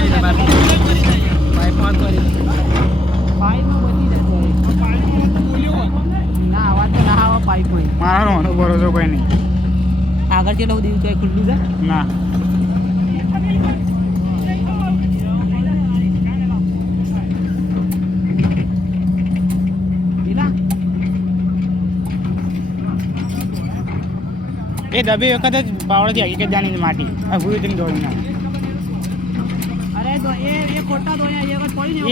કરી દે પાઇપમાં કરી દે. ના તો ના મારો મને ભરોસો કોઈ નહીં. આગળ કેટલો બધું છે ખુલ્લું છે? ના. એ દબી વખત જ પાવડેથી હકીકત જાણી માટી. આ ભૂલ તમે દોડી ના અરે તો એ એ ખોટા તો અહીંયા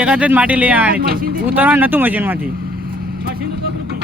એક જ માટી લઈ આવવાની ઉતરવાનું ઉતરવા નતું મશીનમાંથી. મશીન તો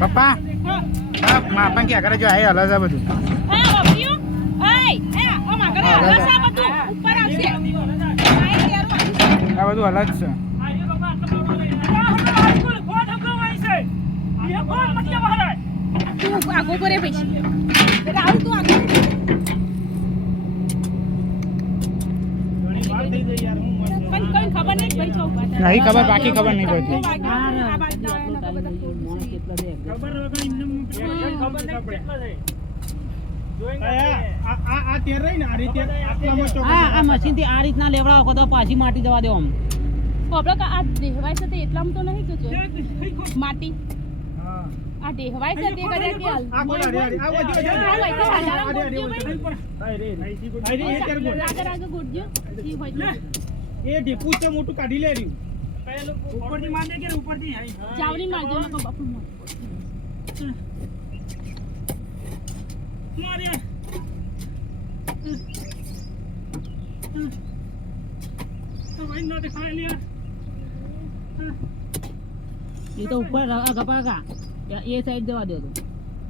પપ્પા કરે? જો આ હલે છે બધું. આ બધું હલે છે. ખબર નહીં ભાઈ છો નહીં ખબર બાકી ખબર નહીં પડતી આ રીતના લેવડાવો તો પાછી માટી જવા દો આમ બાપરા આ દેહવાય છે એટલામાં તો નહીં કે માટી આ દેહવાય કદાચ કે આ તો. એ ઢીપુ છે મોટું કાઢી લે રહ્યું. ચાવડી મારજો નકર બાપુ માર. એ તો ઉપર ગપા કા એ સાઈડ જવા દો તો.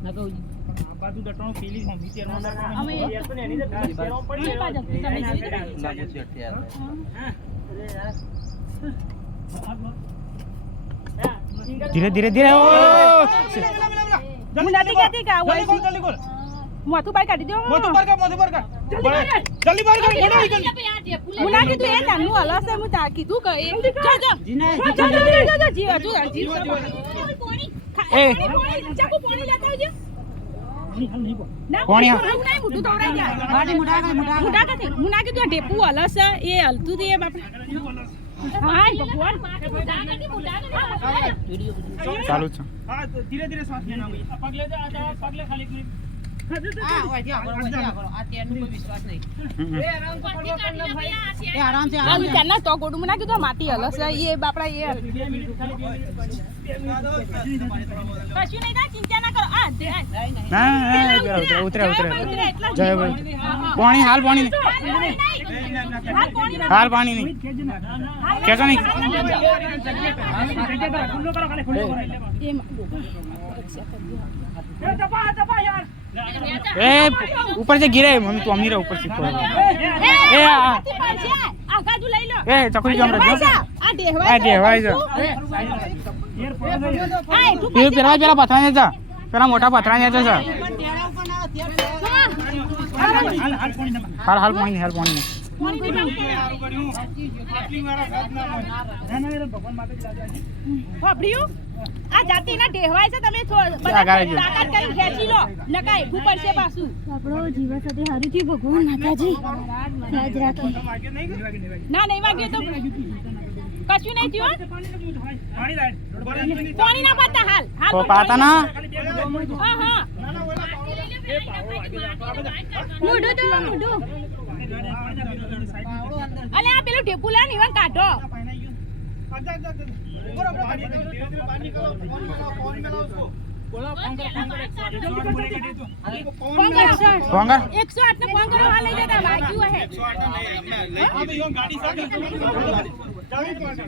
ના કહું આ બાજુ દટાણું પેલી હોમી તેનો અમે એ- ઈ બાજુ. તમે જોઈ? ધીરે ધીરે ધીરે. ઓ હું. કે જલ્દી મોથું બહાર કાઢી દો. મોટું બાર કર મોટું બાર કર. જલ્દી બહાર કર મોટો નીકળ હું ના કીધું એ નાનું હલસે હું તા કીધું કે એ જો જો. જીના જો જો જો જો જો જીવ હજુ જીવ એ. ચાકુ પાણી લેતા આવજો. આ- હું નહીં મોઢું ધોવરાઈ જાય. મોટા કર મોટા મોટા કાથી હું ના કીધું ઢેપુ હલસે એ હલતું એ બાપ ચાલુ છે. તો ધીરે ધીરે શ્વાસ લેના પગલે આ પગ લે જા આ પગ લે ખાલી માટી હલસે એ બાપડા એ કશું નહીં થાય ચિંતા ના કરો. આ દે આ. ના ના, ના ઉતરે ઉતરે ઉતરે. ઉતરે જય ભાઈ પાણી હાલ પાણી હાલ પાણી ના. હાલ પાણી નહીં. કેસો નહીં ખુલ્લો કરો ખાલી ખુલ્લો કરો. એટલે એમાં એ ઉપર છે ગિરાય મમ્મી તું અમીરા ઉપર છે એ આ આગાજુ લઈ લો એ ચકડી જામ રજો આ દેહવાય આ દેહવાય જો એ પેલા પેલા પથરા ને જા પેલા મોટા પથરા ને જા હાલ હાલ પાણી હાલ પાણી ના આ જાતિના છે તમે થો- આ બધા ગાળે જો. તાકાત કરીને ખેંચી લો. નકાય ઊભું પડશે પાછું. આપણો જીવન સાથે હારું ભગવાન માતાજી. યાદ રાખે. વાગે નહીં કે? વાગે નહીં વાગે ના નહીં વાગ્યું તો કશું નહીં થયું હો. પાણી લાય પાણી ના પાતા હાલ હાલ તો પાતા ના હા હા. મોઢું તો મોઢું. અલે આ પેલું ઢેપુ લે ને ઈવન કાઢો. ફોન કરો ફોન કર. એકસો આઠ ને ફોન કરો હા લઈ જતા વાગ્યું હે એ એ ડેપુ હે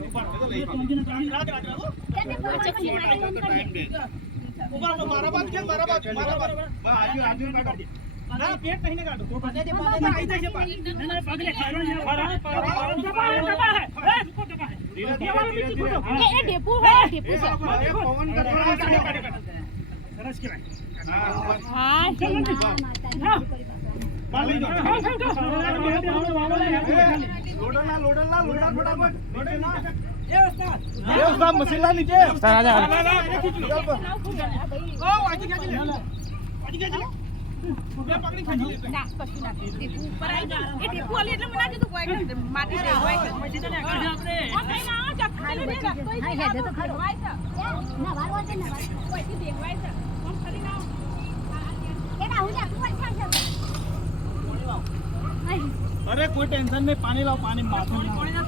ડેપુ છે સરસ કહેવાય હા તાર રાજા ના કશું ના ડેપુ ઉપર આવી ગયું. એ ડેપુ વાળી એટલે મને ના કીધું કોઈ કે માટી દેવાય કે હા, કઈ ના, આ ચપ્પલ લઈને રસ્તો ઈ હા, હેડે તો ખરો. દેવાય છે. ના વારવા છે ને કોઈથી દેવાય છે. આમ ફરીને આવો. એ ના હું જાતું હોય છે અરે કોઈ ટેન્શન નહીં પાણી લાવ પાણી માથું